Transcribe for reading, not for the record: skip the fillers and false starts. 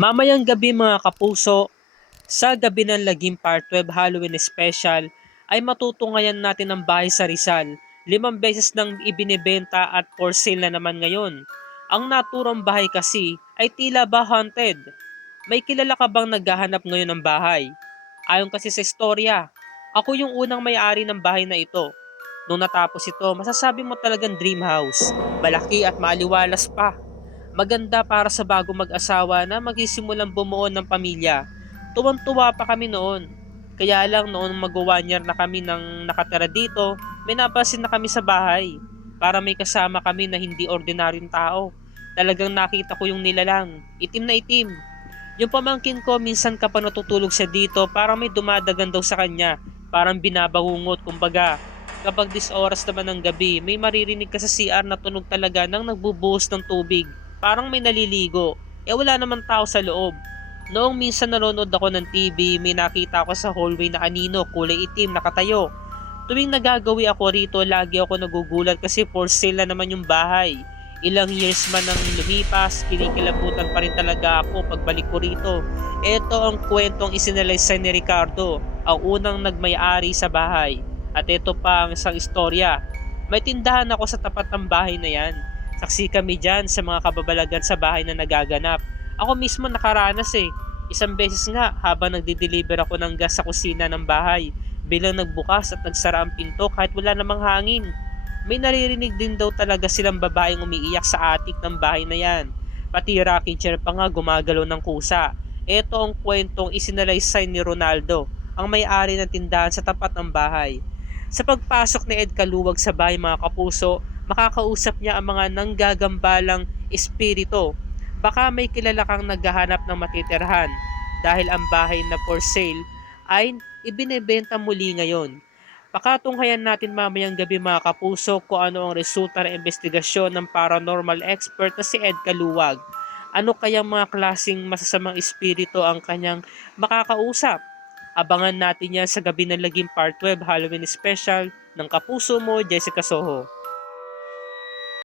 Mamayang gabi mga kapuso, sa gabi ng Lagim Part 12 Halloween Special ay matutunghayan natin ang bahay sa Rizal. 5 beses nang ibinebenta at for sale na naman ngayon. Ang naturang bahay kasi ay tila ba haunted. May kilala ka bang naghahanap ngayon ng bahay? Ayon kasi sa istorya, ako yung unang may-ari ng bahay na ito. Nung natapos ito, masasabi mo talagang dream house. Malaki at maaliwalas pa. Maganda para sa bago mag-asawa na magsimulang bumuo ng pamilya. Tuwang-tuwa pa kami noon. Kaya lang noon mag-1 year na kami nang nakatira dito, may napansin na kami sa bahay. Para may kasama kami na hindi ordinaryong tao. Talagang nakita ko yung nilalang, itim na itim. Yung pamangkin ko minsan kapag natutulog siya dito parang may dumadagan daw sa kanya. Parang binabangungot kumbaga. Kapag oras naman ng gabi, may maririnig ka sa CR na tunog talaga ng nagbubuhos ng tubig. Parang may naliligo. Wala naman tao sa loob. Noong minsan nanonood ako ng TV, may nakita ako sa hallway na anino, kulay itim, nakatayo. Tuwing nagagawi ako rito, lagi ako nagugulat kasi for sale na naman yung bahay. Ilang years man nang lumipas, kinikilabutan pa rin talaga ako pagbalik ko rito. Ito ang kwentong isinalaysay ni Ricardo, ang unang nagmay-ari sa bahay. At ito pa ang isang istorya. May tindahan ako sa tapat ng bahay na yan. Saksi kami dyan sa mga kababalagan sa bahay na nagaganap. Ako mismo nakaranas eh. Isang beses nga habang nagdi-deliver ako ng gas sa kusina ng bahay, bilang nagbukas at nagsara ang pinto kahit wala namang hangin. May naririnig din daw talaga silang babaeng umiiyak sa atik ng bahay na yan. Pati rocking chair pa nga gumagalaw ng kusa. Ito ang kwentong isinalaysay ni Ronaldo, ang may-ari ng tindahan sa tapat ng bahay. Sa pagpasok ni Ed Kaluwag sa bahay mga kapuso, makakausap niya ang mga nanggagambalang espiritu. Baka may kilala kang naghahanap ng matitirhan dahil ang bahay na for sale ay ibinebenta muli ngayon. Pakatunghayan natin mamayang gabi mga kapuso kung ano ang resulta ng investigasyon ng paranormal expert na si Ed Kaluwag. Ano kayang mga klasing masasamang espiritu ang kanyang makakausap? Abangan natin yan sa gabi ng Lagim Part 12 Halloween Special ng Kapuso mo, Jessica Soho.